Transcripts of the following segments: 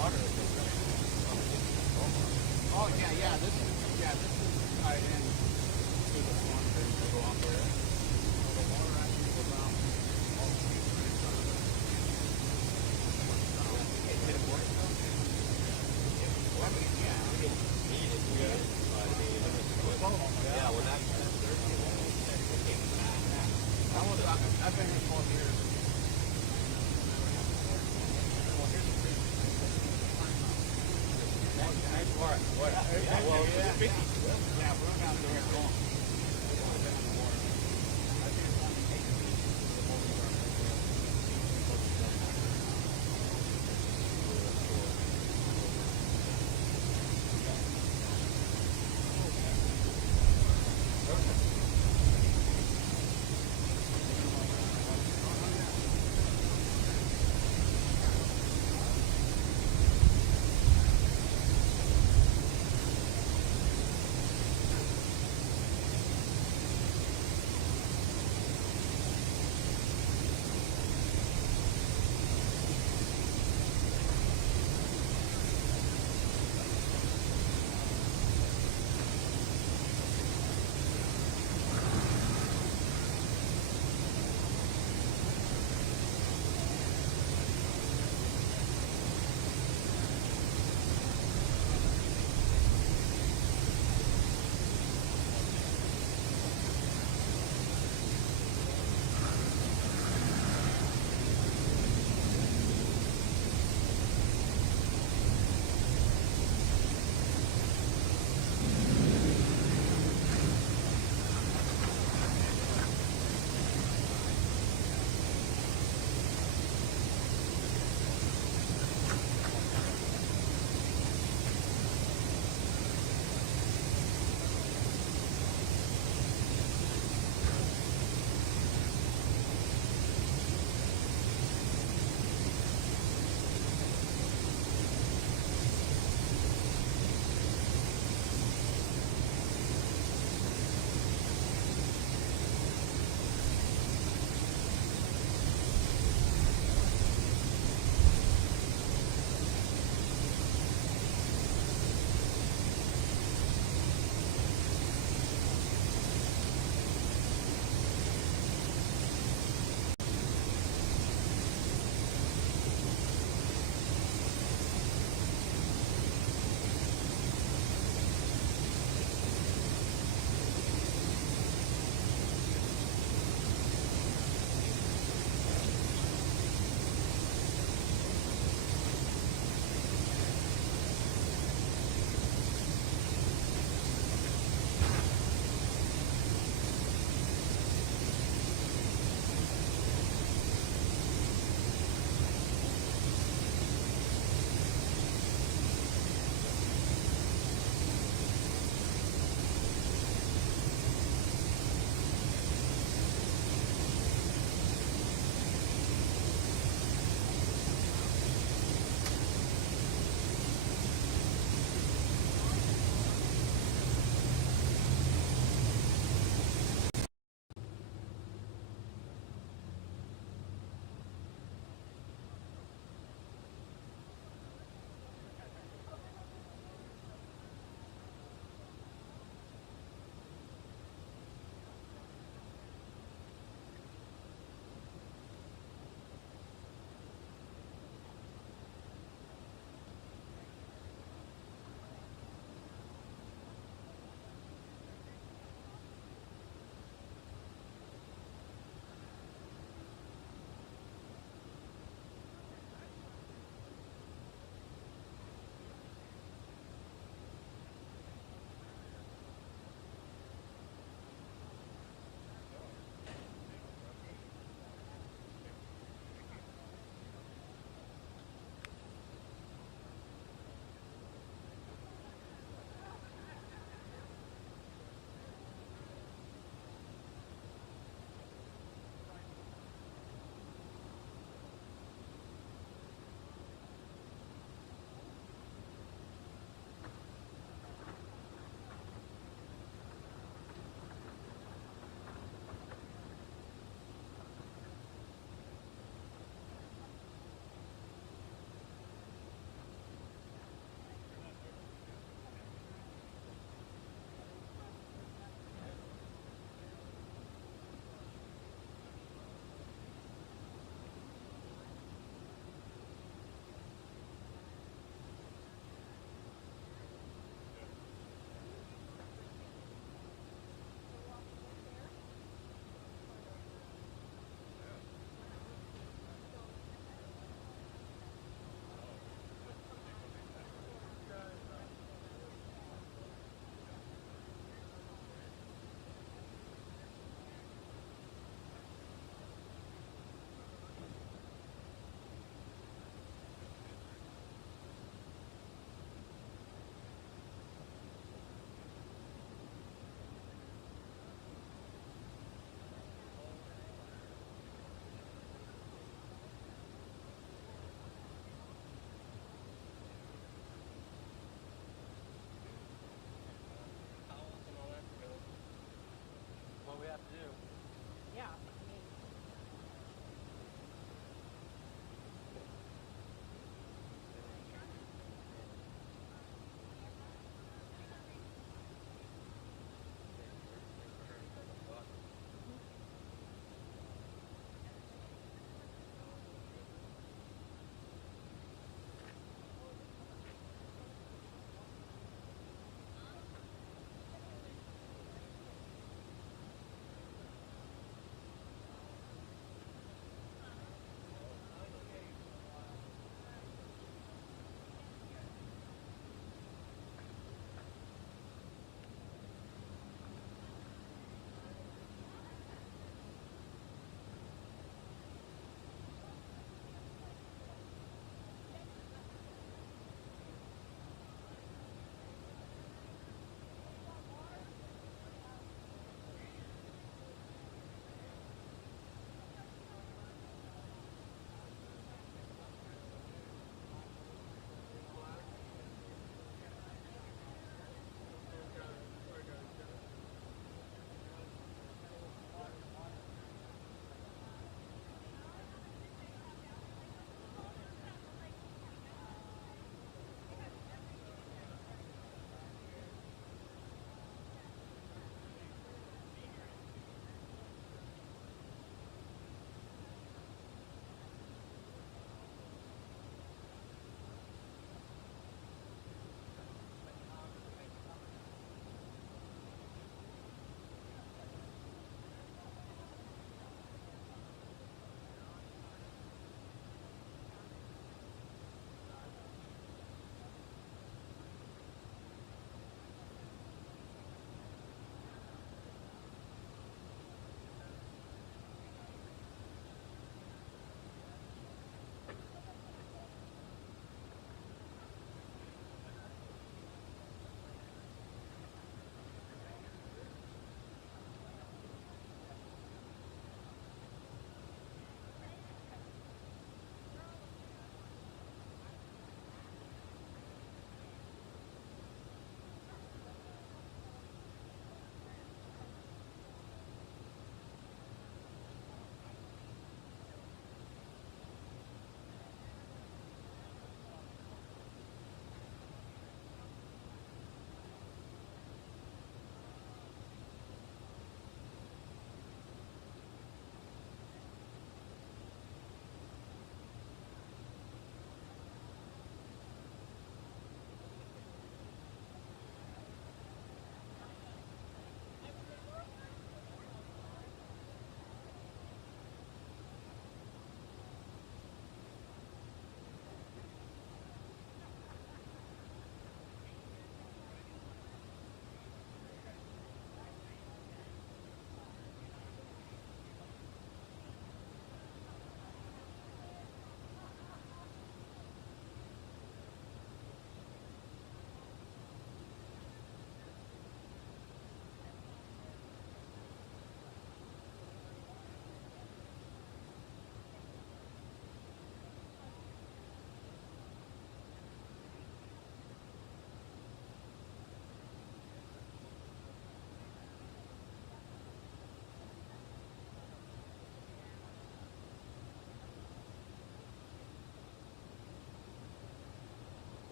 Oh yeah, this is tied in to the pond that you go off there. So the water actually goes out all the way right in front of it. Yeah, when that's dirty, I've been here 12 years. What? Yeah, well, yeah. Yeah, we're down there going.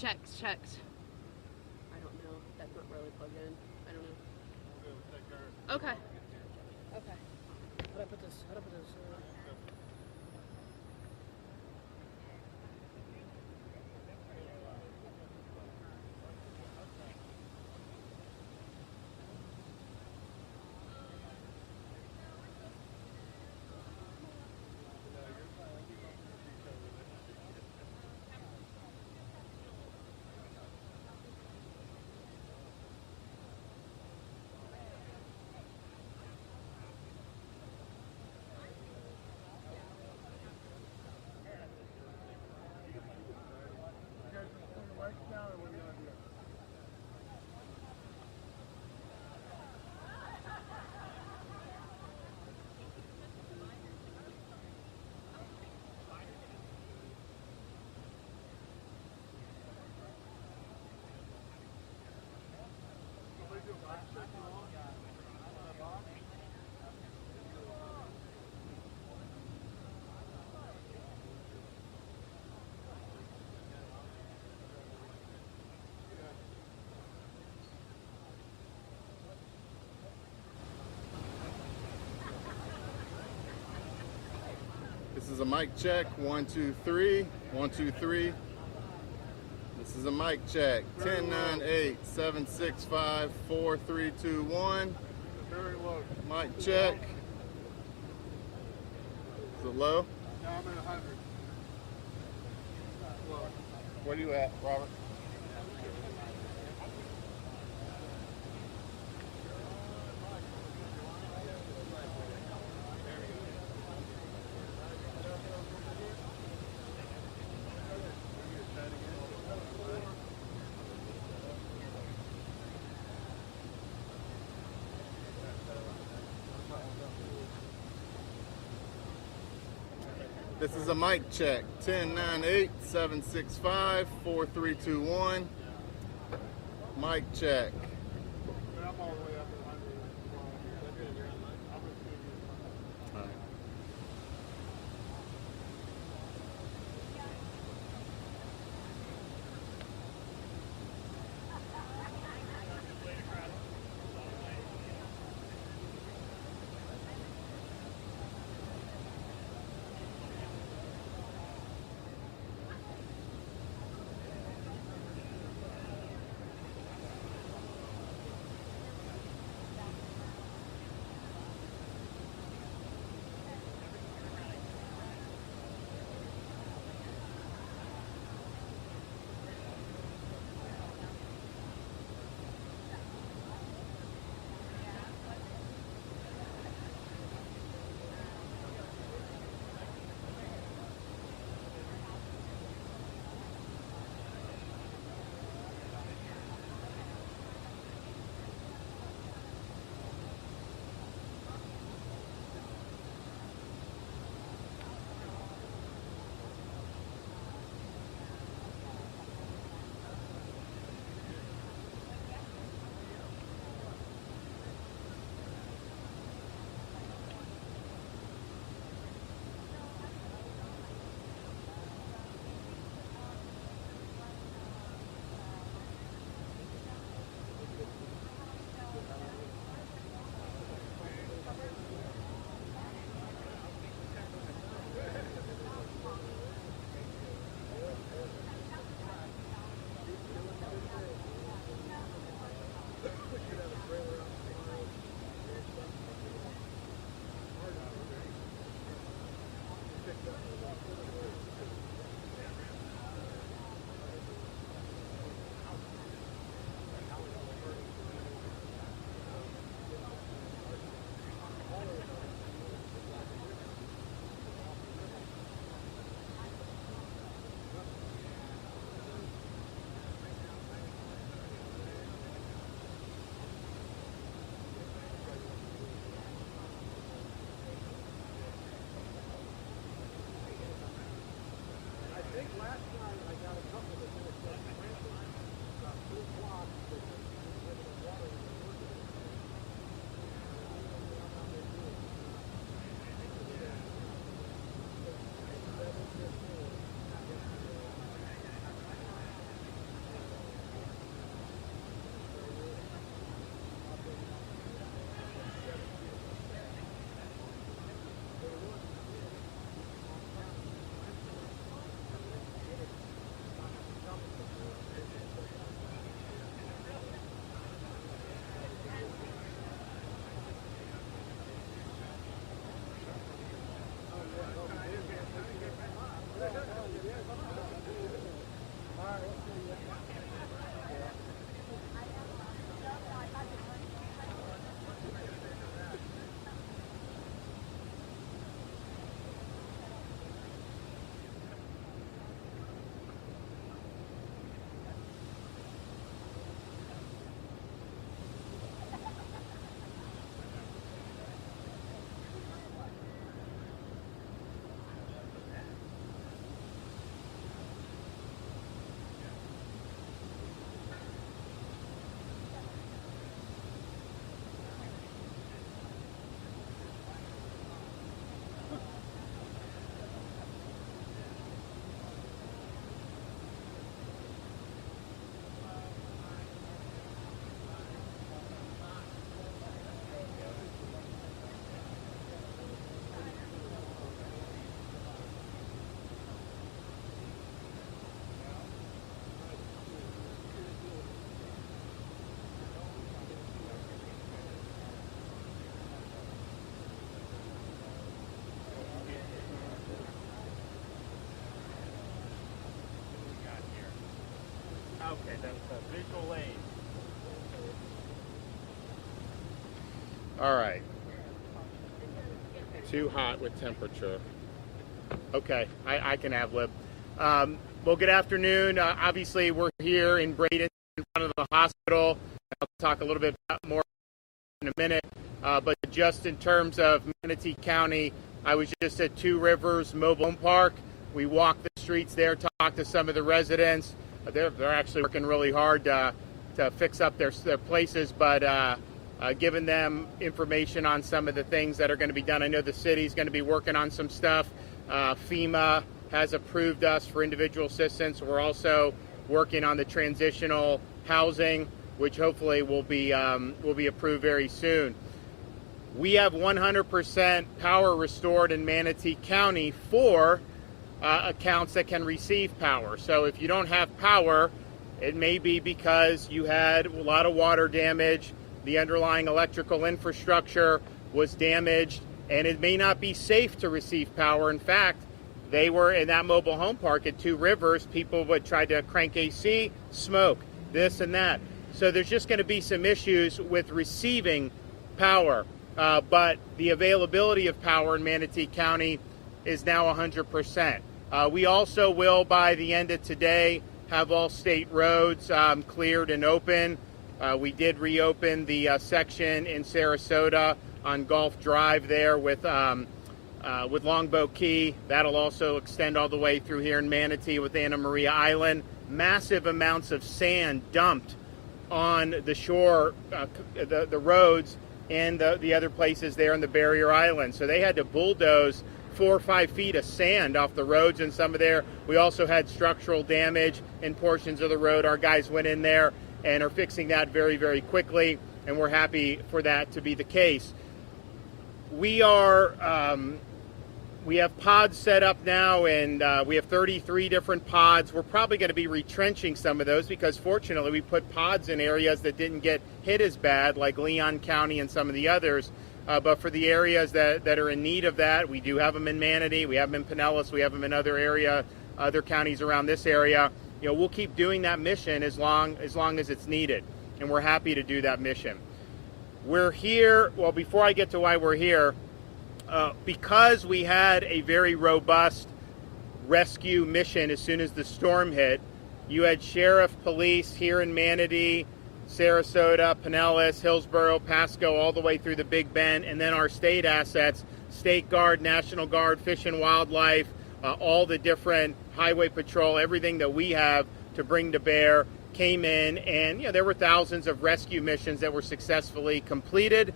Checked. I don't know. That's not really plugged in. I don't know. Okay. How do I put this? This is a mic check. 1, 2, 3. 1, 2, 3. This is a mic check. 10, 9, 8, 7, 6, 5, 4, 3, 2, 1. Very low. Mic check. Is it low? Now I'm at 100. Low. Where are you at, Robert? This is a mic check. 10, 9, 8, 7, 6, 5, 4, 3, 2, 1. Mic check. I'm all the way up at 100. All right. Okay, that's a visual aid. All right. Too hot with temperature. Okay, I can ad lib. Well, good afternoon. Obviously, we're here in Bradenton in front of the hospital. I'll talk a little bit more in a minute. But just in terms of Manatee County, I was just at Two Rivers Mobile Home Park. We walked the streets there, talked to some of the residents. They're actually working really hard to fix up their places, but giving them information on some of the things that are going to be done. I know the city's going to be working on some stuff. FEMA has approved us for individual assistance. We're also working on the transitional housing, which hopefully will be approved very soon. We have 100% power restored in Manatee County for accounts that can receive power. So if you don't have power, it may be because you had a lot of water damage, the underlying electrical infrastructure was damaged, and it may not be safe to receive power. In fact, they were in that mobile home park at Two Rivers. People would try to crank AC, smoke, this and that. So there's just going to be some issues with receiving power. But the availability of power in Manatee County is now 100%. We also will, by the end of today, have all state roads cleared and open. We did reopen the section in Sarasota on Gulf Drive there with Longboat Key. That'll also extend all the way through here in Manatee with Anna Maria Island. Massive amounts of sand dumped on the shore, the roads, and the other places there in the barrier island. So they had to bulldoze 4 or 5 feet of sand off the roads and some of there. We also had structural damage in portions of the road. Our guys went in there and are fixing that very, very quickly, and we're happy for that to be the case. We have pods set up now, and we have 33 different pods. We're probably going to be retrenching some of those because fortunately we put pods in areas that didn't get hit as bad, like Leon County and some of the others. But for the areas that are in need of that, we do have them in Manatee, we have them in Pinellas, we have them in other counties around this area. You know, we'll keep doing that mission as long as it's needed, and we're happy to do that mission. We're here, well, before I get to why we're here, because we had a very robust rescue mission as soon as the storm hit. You had sheriff, police here in Manatee, Sarasota, Pinellas, Hillsborough, Pasco, all the way through the Big Bend, and then our state assets, State Guard, National Guard, Fish and Wildlife, all the different highway patrol, everything that we have to bring to bear came in, and there were thousands of rescue missions that were successfully completed.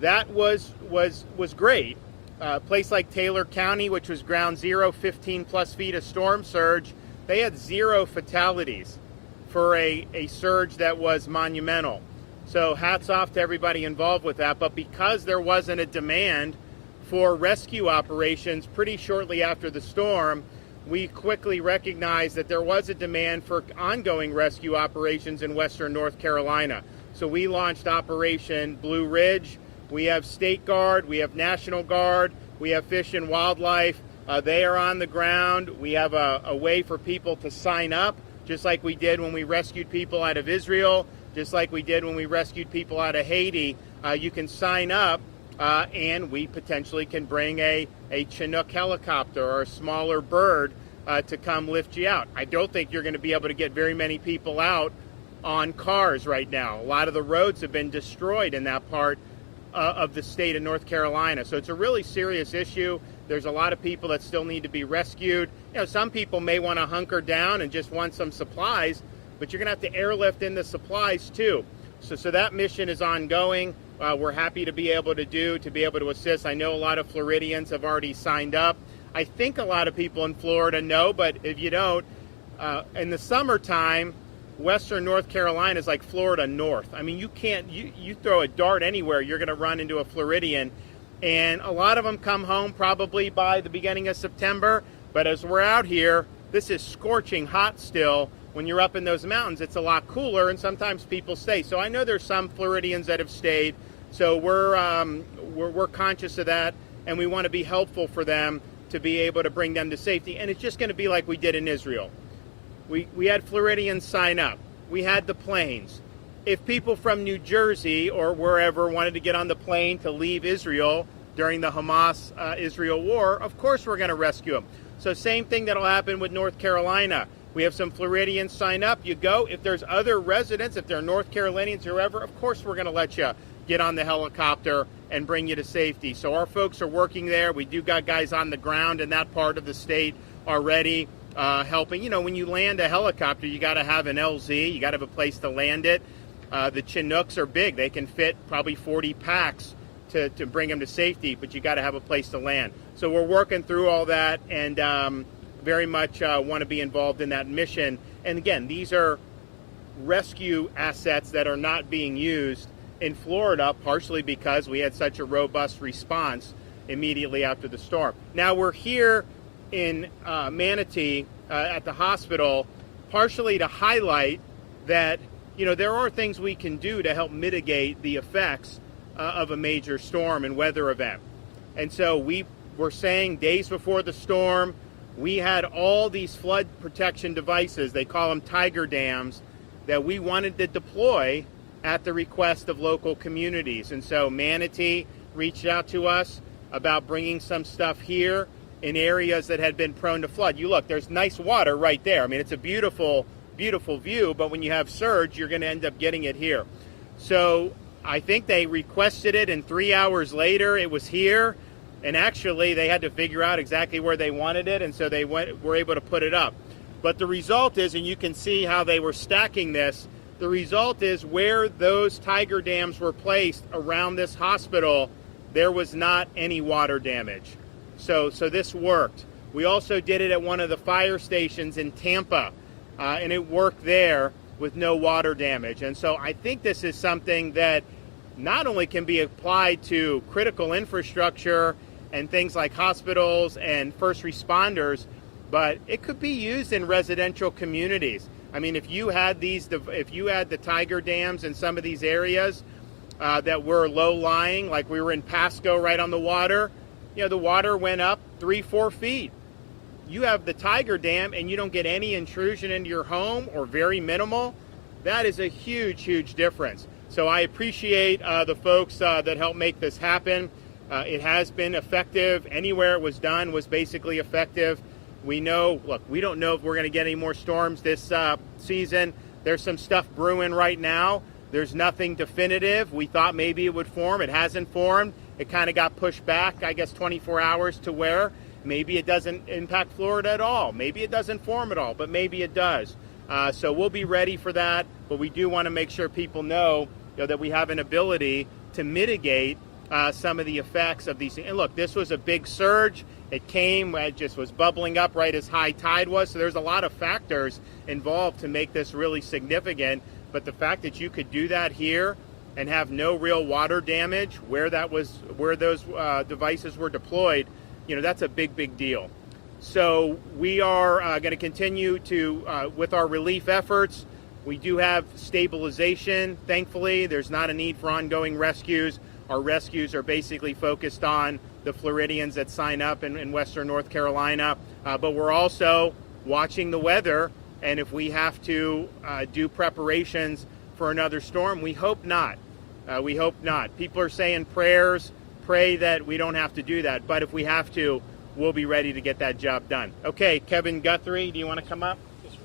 That was great. A place like Taylor County, which was ground zero, 15 plus feet of storm surge, they had 0 fatalities for a surge that was monumental. So hats off to everybody involved with that. But because there wasn't a demand for rescue operations pretty shortly after the storm, we quickly recognized that there was a demand for ongoing rescue operations in western North Carolina. So we launched Operation Blue Ridge. We have State Guard, we have National Guard, we have Fish and Wildlife. They are on the ground. We have a way for people to sign up, just like we did when we rescued people out of Israel, just like we did when we rescued people out of Haiti. You can sign up, and we potentially can bring a Chinook helicopter or a smaller bird to come lift you out. I don't think you're going to be able to get very many people out on cars right now. A lot of the roads have been destroyed in that part of the state of North Carolina. So it's a really serious issue. There's a lot of people that still need to be rescued. Some people may want to hunker down and just want some supplies, but you're going to have to airlift in the supplies too. So that mission is ongoing. We're happy to be able to assist. I know a lot of Floridians have already signed up. I think a lot of people in Florida know, but if you don't, in the summertime, western North Carolina is like Florida North. I mean, you throw a dart anywhere, you're going to run into a Floridian. And a lot of them come home probably by the beginning of September. But as we're out here, this is scorching hot still. When you're up in those mountains, it's a lot cooler, and sometimes people stay. So I know there's some Floridians that have stayed. So we're conscious of that, and we want to be helpful for them to be able to bring them to safety. And it's just going to be like we did in Israel. We had Floridians sign up. We had the planes. If people from New Jersey or wherever wanted to get on the plane to leave Israel during the Hamas-Israel war, of course we're going to rescue them. So same thing that'll happen with North Carolina. We have some Floridians sign up. You go. If there's other residents, if they're North Carolinians, whoever, of course we're going to let you get on the helicopter and bring you to safety. So our folks are working there. We do got guys on the ground in that part of the state already helping. You know, when you land a helicopter, you got to have an LZ. You got to have a place to land it. The Chinooks are big. They can fit probably 40 packs to bring them to safety, but you got to have a place to land. So we're working through all that and very much want to be involved in that mission. And again, these are rescue assets that are not being used in Florida, partially because we had such a robust response immediately after the storm. Now we're here in Manatee at the hospital, partially to highlight that, you know, there are things we can do to help mitigate the effects of a major storm and weather event. And so we were saying days before the storm, we had all these flood protection devices, they call them Tiger Dams, that we wanted to deploy at the request of local communities. And so Manatee reached out to us about bringing some stuff here in areas that had been prone to flood. You look, there's nice water right there. I mean, it's a beautiful, beautiful view, but when you have surge, you're going to end up getting it here. So I think they requested it, and 3 hours later, it was here. And actually, they had to figure out exactly where they wanted it, and so they were able to put it up. But the result is, and you can see how they were stacking this, the result is where those Tiger Dams were placed around this hospital, there was not any water damage. So this worked. We also did it at one of the fire stations in Tampa, and it worked there with no water damage. And so I think this is something that not only can be applied to critical infrastructure and things like hospitals and first responders, but it could be used in residential communities. I mean, if you had the Tiger Dams in some of these areas that were low-lying, like we were in Pasco right on the water, you know, the water went up 3-4 feet. You have the Tiger Dam and you don't get any intrusion into your home or very minimal. That is a huge, huge difference. So I appreciate the folks that helped make this happen. It has been effective. Anywhere it was done was basically effective. We know, look, we don't know if we're going to get any more storms this season. There's some stuff brewing right now. There's nothing definitive. We thought maybe it would form. It hasn't formed. It kind of got pushed back, I guess, 24 hours to where maybe it doesn't impact Florida at all. Maybe it doesn't form at all, but maybe it does. So we'll be ready for that. But we do want to make sure people know, that we have an ability to mitigate some of the effects of these. And look, this was a big surge. It came, it just was bubbling up right as high tide was. So there's a lot of factors involved to make this really significant. But the fact that you could do that here and have no real water damage where those devices were deployed, that's a big, big deal. So we are going to continue to with our relief efforts. We do have stabilization. Thankfully, there's not a need for ongoing rescues. Our rescues are basically focused on the Floridians that sign up in Western North Carolina. But we're also watching the weather. And if we have to do preparations for another storm, we hope not. We hope not. People are saying prayers, pray that we don't have to do that. But if we have to, we'll be ready to get that job done. Okay, Kevin Guthrie, do you want to come up? Yes, sir.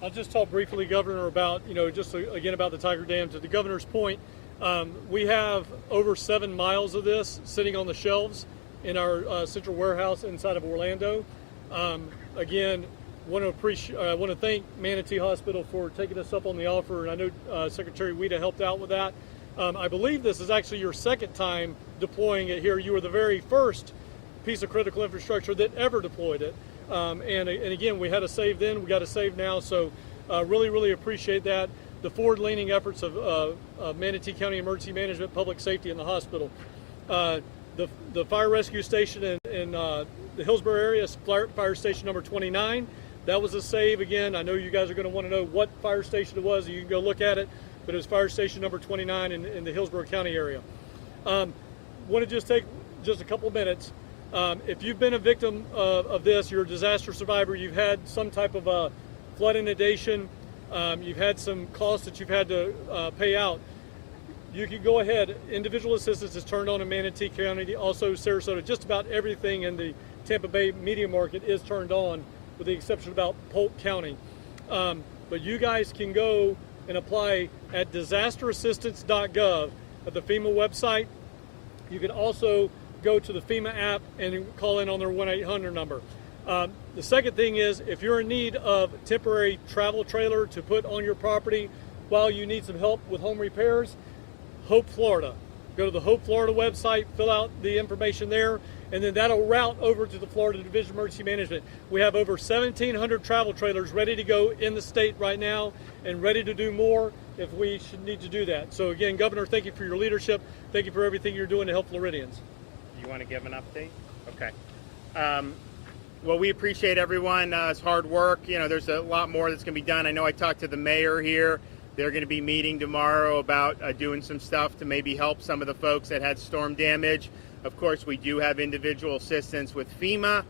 I'll just talk briefly, Governor, about, just again about the Tiger Dam. To the Governor's point, we have over 7 miles of this sitting on the shelves in our central warehouse inside of Orlando. Again, want to thank Manatee Hospital for taking us up on the offer, and I know Secretary Weta helped out with that. I believe this is actually your second time deploying it here. You were the very first piece of critical infrastructure that ever deployed it. And again, we had to save then, we got to save now. So really, really appreciate that. The forward-leaning efforts of Manatee County Emergency Management, Public Safety, and the hospital. The fire rescue station in the Hillsborough area is fire station number 29. That was a save. Again, I know you guys are going to want to know what fire station it was. You can go look at it, but it was fire station number 29 in the Hillsborough County area. Want to just take just a couple of minutes. If you've been a victim of this, you're a disaster survivor, you've had some type of flood inundation, you've had some costs that you've had to pay out, you can go ahead. Individual assistance is turned on in Manatee County, also Sarasota. Just about everything in the Tampa Bay media market is turned on, with the exception about Polk County. But you guys can go and apply at disasterassistance.gov at the FEMA website. You can also go to the FEMA app and call in on their 1-800 number. The second thing is, if you're in need of temporary travel trailer to put on your property while you need some help with home repairs, Hope Florida. Go to the Hope Florida website, fill out the information there, and then that'll route over to the Florida Division of Emergency Management. We have over 1,700 travel trailers ready to go in the state right now and ready to do more if we should need to do that. So again, Governor, thank you for your leadership. Thank you for everything you're doing to help Floridians. You want to give an update? Okay. Well, we appreciate everyone's hard work. You know, there's a lot more that's going to be done. I know I talked to the mayor here. They're going to be meeting tomorrow about doing some stuff to maybe help some of the folks that had storm damage. Of course, we do have individual assistance with FEMA.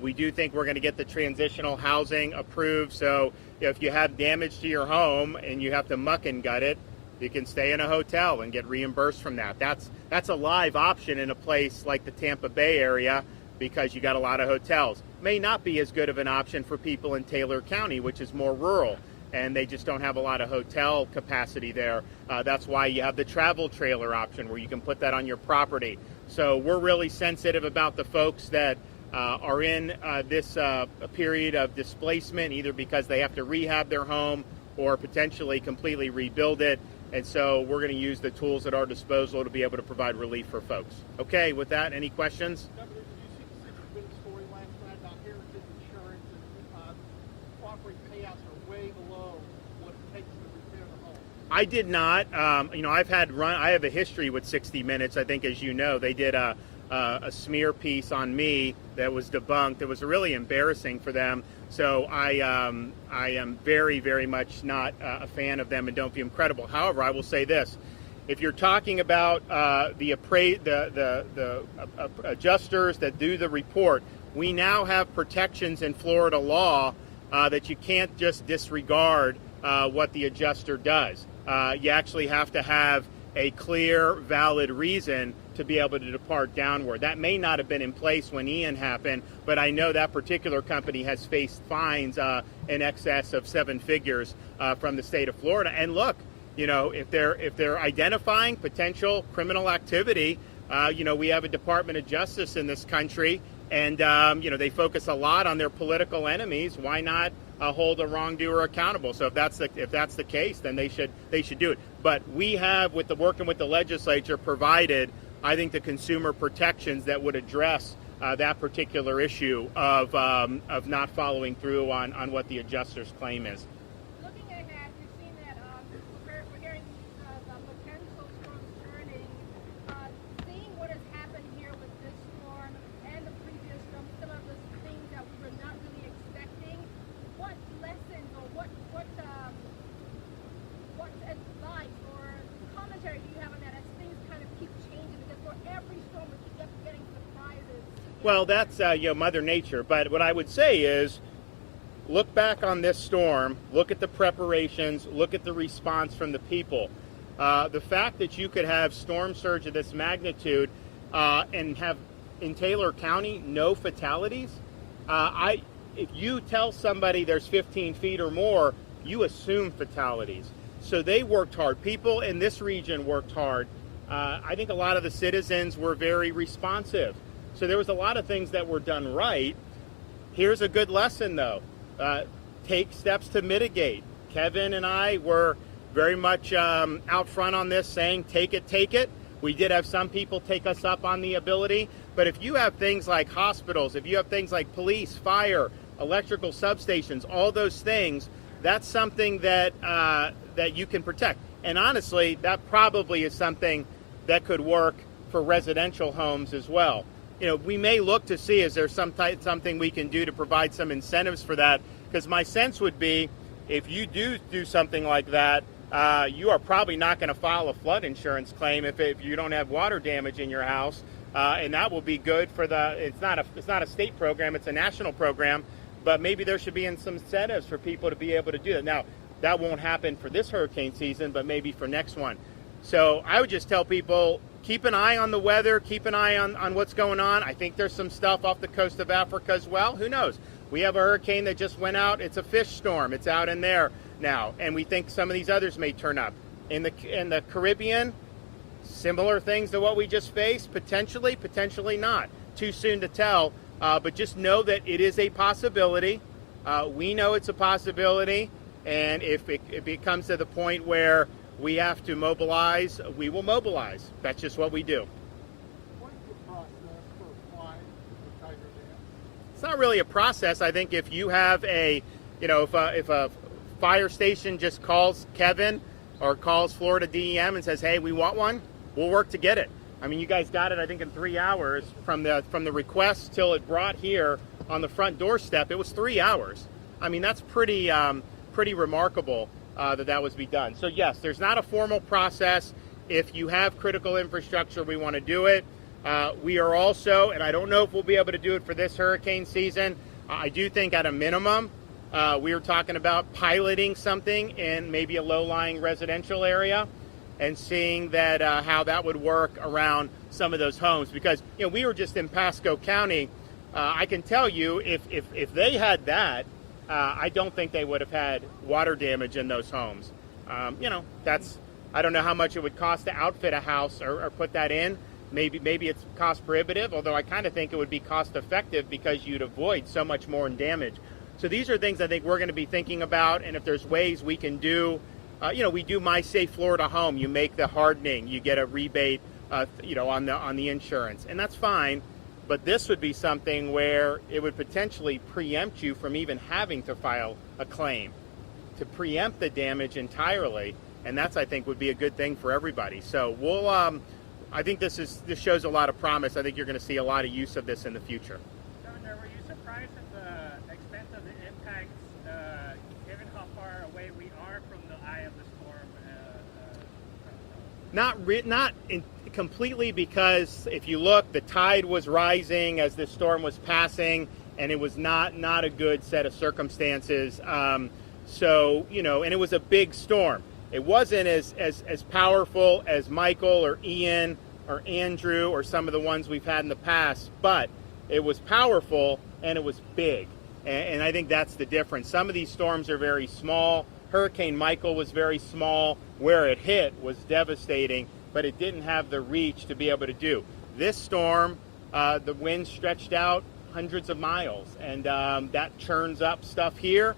We do think we're going to get the transitional housing approved. So if you have damage to your home and you have to muck and gut it, you can stay in a hotel and get reimbursed from that. That's a live option in a place like the Tampa Bay area because you got a lot of hotels. May not be as good of an option for people in Taylor County, which is more rural, and they just don't have a lot of hotel capacity there. That's why you have the travel trailer option where you can put that on your property. So we're really sensitive about the folks that are in this period of displacement, either because they have to rehab their home or potentially completely rebuild it. And so we're going to use the tools at our disposal to be able to provide relief for folks. Okay, with that, any questions? Governor, did you see the Citrus Bend story last night about Heritage Insurance and property payouts are way below what it takes to repair the home? I did not. You know, I have a history with 60 Minutes. I think, as you know, they did a smear piece on me that was debunked. It was really embarrassing for them. So I am very, very much not a fan of them and don't view them credible. However, I will say this: if you're talking about the adjusters that do the report, we now have protections in Florida law that you can't just disregard what the adjuster does. You actually have to have a clear, valid reason to be able to depart downward. That may not have been in place when Ian happened, but I know that particular company has faced fines in excess of 7 figures from the state of Florida. And look, you know, if they're identifying potential criminal activity, you know, we have a Department of Justice in this country, and you know, they focus a lot on their political enemies. Why not hold a wrongdoer accountable? So if that's the case, then they should do it. But we have, working with the legislature, provided, I think, the consumer protections that would address that particular issue of not following through on what the adjuster's claim is. Looking ahead, we've seen that we're hearing the potential storms turning. Seeing what has happened here with this storm and the previous storm, some of the things that we were not really expecting, what lessons or what advice or commentary do you have on that as things kind of keep changing? Because for every storm we keep getting surprises. Well, that's you know, Mother Nature. But what I would say is, look back on this storm, look at the preparations, look at the response from the people. The fact that you could have storm surge of this magnitude and have in Taylor County no fatalities, if you tell somebody there's 15 feet or more, you assume fatalities. So they worked hard. People in this region worked hard. I think a lot of the citizens were very responsive. So there was a lot of things that were done right. Here's a good lesson, though. Take steps to mitigate. Kevin and I were very much out front on this, saying take it. We did have some people take us up on the ability. But if you have things like hospitals, if you have things like police, fire, electrical substations, all those things, that's something that that you can protect. And honestly, that probably is something that could work for residential homes as well. You know, we may look to see, is there something we can do to provide some incentives for that? Because my sense would be, if you do something like that, you are probably not going to file a flood insurance claim if you don't have water damage in your house, and that will be good for it's not a state program, it's a national program. but maybe there should be some incentives for people to be able to do that. Now, that won't happen for this hurricane season, but maybe for next one. So I would just tell people, keep an eye on the weather, keep an eye on what's going on. I think there's some stuff off the coast of Africa as well. Who knows? We have a hurricane that just went out. It's a fish storm. It's out in there now, and we think some of these others may turn up. In the Caribbean, similar things to what we just faced, potentially not. Too soon to tell, but just know that it is a possibility. We know it's a possibility, and if it comes to the point where we have to mobilize, we will mobilize. That's just what we do. What is the process for applying to the Tiger Dam? It's not really a process. I think if you have if a fire station just calls Kevin or calls Florida DEM and says, hey, we want one, we'll work to get it. I mean, you guys got it, I think, in 3 hours from the request till it brought here on the front doorstep. It was 3 hours. I mean, that's pretty remarkable that was be done. So yes, there's not a formal process. If you have critical infrastructure, we want to do it. We are also, and I don't know if we'll be able to do it for this hurricane season, I do think at a minimum, we were talking about piloting something in maybe a low-lying residential area and seeing that how that would work around some of those homes. Because we were just in Pasco County. I can tell you, if they had that, I don't think they would have had water damage in those homes. I don't know how much it would cost to outfit a house or put that in. Maybe it's cost prohibitive, although I kind of think it would be cost effective because you'd avoid so much more in damage. So these are things I think we're going to be thinking about, and if there's ways we can do, we do My Safe Florida Home. You make the hardening, you get a rebate, on the insurance, and that's fine. But this would be something where it would potentially preempt you from even having to file a claim, to preempt the damage entirely, and that's, I think, would be a good thing for everybody. So we'll, I think this shows a lot of promise. I think you're going to see a lot of use of this in the future. Governor, were you surprised at the extent of the impacts, given how far away we are from the eye of the storm? Not completely, because if you look, the tide was rising as this storm was passing, and it was not a good set of circumstances. And it was a big storm. It wasn't as powerful as Michael or Ian or Andrew or some of the ones we've had in the past, but it was powerful and it was big. And I think that's the difference. Some of these storms are very small. Hurricane Michael was very small. Where it hit was devastating, but it didn't have the reach to be able to do. This storm, the wind stretched out hundreds of miles, and that churns up stuff here.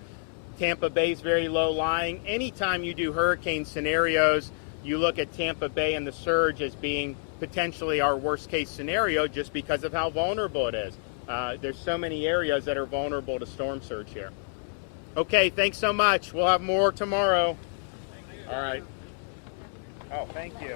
Tampa Bay is very low lying. Anytime you do hurricane scenarios, you look at Tampa Bay and the surge as being potentially our worst case scenario just because of how vulnerable it is. There's so many areas that are vulnerable to storm surge here. Okay, thanks so much. We'll have more tomorrow. All right. Oh, thank you.